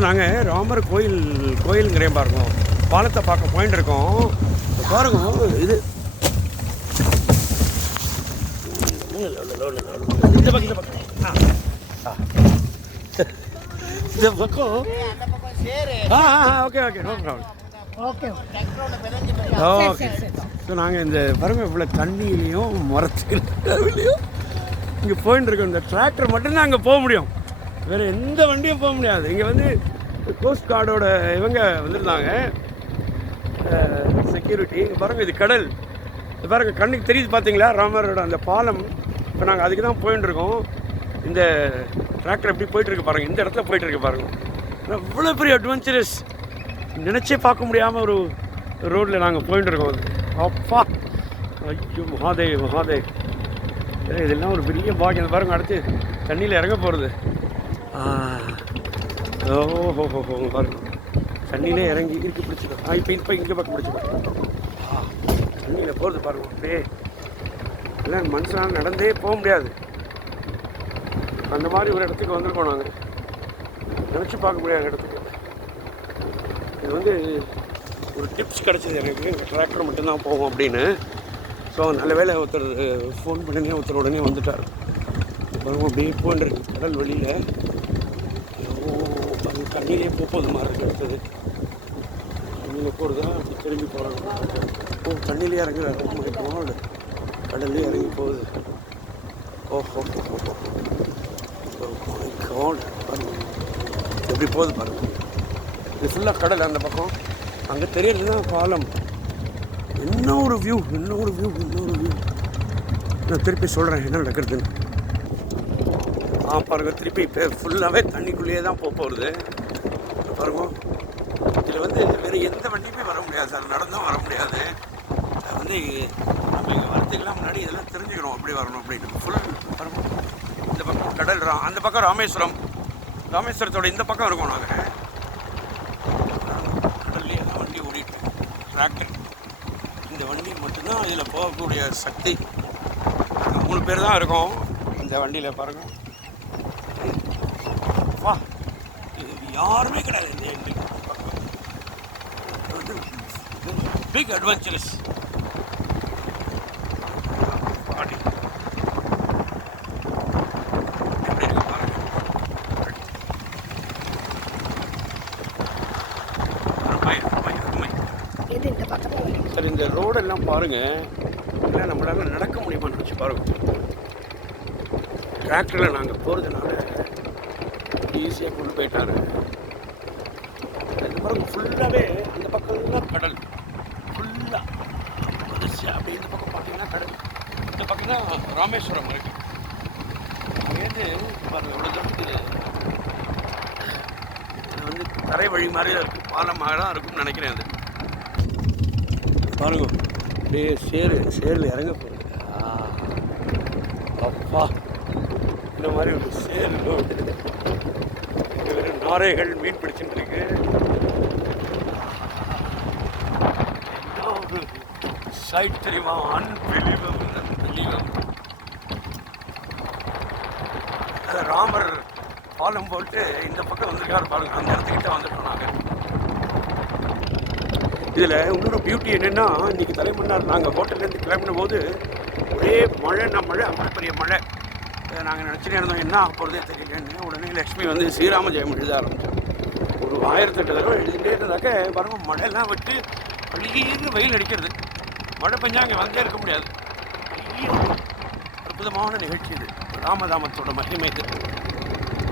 நாங்கள் ராமர் கோயிலுங்கிற பாருங்க, பாலத்தை பார்க்க போயிட்டு இருக்கோம். பாருங்க இது இந்த பக்கம் okay okay no problem. Okay so நாங்கள் இந்த பாருங்க இவ்வளோ தண்ணியிலையும் மரத்துலையும் இங்கே போயிட்டு இருக்கோம். இந்த டிராக்டர் மட்டும்தான் அங்கே போக முடியும், வேறு எந்த வண்டியும் போக முடியாது. இங்கே வந்து கோஸ்ட் கார்டோட இவங்க வந்திருந்தாங்க, செக்யூரிட்டி. இங்கே பாருங்கள் இது கடல், இது பாருங்கள் கண்ணுக்கு தெரியுது பார்த்தீங்களா ராமரோட அந்த பாலம். இப்போ நாங்கள் அதுக்கு தான் போயிட்டுருக்கோம். இந்த டிராக்டர் எப்படி போயிட்டுருக்கு பாருங்கள், இந்த இடத்துல போயிட்டுருக்கு பாருங்கள். அவ்வளோ பெரிய அட்வென்ச்சரஸ், நினச்சே பார்க்க முடியாமல் ஒரு ரோட்டில் நாங்கள் போயிட்டுருக்கோம். அப்பா ஐயோ மகாதேவ் மகாதேவ், இதெல்லாம் ஒரு பெரிய பாக்கியம். பாருங்கள் அடுத்து தண்ணியில் இறங்க போகிறது. ஓஹோ பாருங்க தண்ணியிலே இறங்கி இருக்கு பிடிச்சிக்கோ. இப்போ இங்கே பக்கம் பிடிச்சிக்கோ. தண்ணியில் போகிறது பாருங்க. அப்படியே எல்லாம் மனுஷனால் நடந்தே போக முடியாது, அந்த மாதிரி ஒரு இடத்துக்கு வந்திருக்கோம் நாங்கள். நினச்சி பார்க்க முடியாத இடத்துக்கு. இது வந்து ஒரு டிப்ஸ் கிடச்சிது எனக்கு, எங்கள் டிராக்டர் மட்டும்தான் போவோம் அப்படின்னு. ஸோ நல்ல வேலை ஒருத்தர் ஃபோன் பண்ணி ஒருத்தர் உடனே வந்துட்டார். பாருங்க அப்படியே போயிருக்கு கடல் வெளியில். தண்ணியிலே போகுது மாதிரி இருக்குது. அடுத்தது தண்ணியில் போகிறதா அப்படி திரும்பி போகிறாங்க. தண்ணியிலே இறங்குறாங்க, கடல்லே இறங்கி போகுது. ஓஹோ பாருங்க எப்படி போகுது பாருங்க. இது ஃபுல்லாக கடல் அந்த பக்கம், அங்கே தெரியறது தான் பாலம். என்ன ஒரு வியூ. நான் திருப்பி சொல்கிறேன் என்ன நடக்கிறதுன்னு. பாருங்கள் திருப்பி இப்போ ஃபுல்லாகவே தண்ணிக்குள்ளேயே தான் போகிறது பாருங்க. இதில் வந்து வேறு எந்த வண்டியுமே வர முடியாது சார், நடந்தும் வர முடியாது. வந்து நம்ம இங்கே வரத்துக்கெல்லாம் முன்னாடி இதெல்லாம் தெரிஞ்சுக்கணும் எப்படி வரணும் அப்படின்னு. ஃபுல் பாருங்க இந்த பக்கம் கடல், அந்த பக்கம் ராமேஸ்வரத்தோட இந்த பக்கம் இருக்கோம் நாங்கள். கடல்லே தான் வண்டி ஓடிட்டு டிராக்டர், இந்த வண்டி மட்டும்தான் இதில் போகக்கூடிய சக்தி. 3 பேர் தான் இருக்கோம் இந்த வண்டியில் பாருங்கள். வா யாருமே கிடையாது இந்த எங்களுக்கு. வந்து பிக் அட்வென்ச்சரஸ் பாடி எப்படி இருக்கு பாருங்க. சார் இந்த ரோடெல்லாம் பாருங்க, இல்லை நம்மளால நடக்க முடியுமான்னு வச்சு பாருங்க. டிராக்டரில் நாங்கள் போகிறதுனால ஈஸியாக கொண்டு போயிட்டாரு. இந்த பாருங்க ஃபுல்லாகவே அந்த பக்கம்லாம் கடல், ஃபுல்லாக அப்படி. இந்த பக்கம் பார்த்தீங்கன்னா கடல், இந்த பக்கம் தான் ராமேஸ்வரம் இருக்குது. அங்கேருந்து பாருங்கள் எவ்வளோ தூரத்துக்கு இது வந்து தரை வழி மாதிரி தான் இருக்குது, பாலமாக தான் இருக்கும்னு நினைக்கிறேன். அது பாருங்க அப்படியே சேரில் இறங்க போகுது. அப்பா இந்த மாதிரி ஒரு சேர் நாரைகள் மீன் பிடிச்சுட்டு இருக்கு. ஒரு சைட் தெரியுமா, அன்பிலீவபிள். ராமர் பாலம் போட்டு இந்த பக்கம் வந்திருக்காரு பாருங்க, அந்த இடத்துக்கிட்ட வந்துட்டோம் நாங்கள். இதில் இன்னொரு பியூட்டி என்னென்னா, இன்றைக்கி தலைமன்னார் நாங்கள் ஹோட்டல்லேருந்து கிளம்பின போது ஒரே மழைன்னா மழை, அவ்வளோ பெரிய மழை. நாங்கள் நினச்சிட்டே இருந்தோம் என்ன ஆக போகிறதே தெரியலன்னு. உடனே லக்ஷ்மி வந்து ஸ்ரீராம ஜெயம் எழுத ஆரம்பித்தோம். ஒரு 1008 தடவை எழுதிட்டே இருந்தாக்க பாருங்க மழையெல்லாம் விட்டு அழகிய வெயில் அடிக்கிறது. மழை பெஞ்சா அங்கே வந்தே இருக்க முடியாது. பெரிய அற்புதமான நிகழ்ச்சி இது, ராமதாமத்தோட மகிமை இது.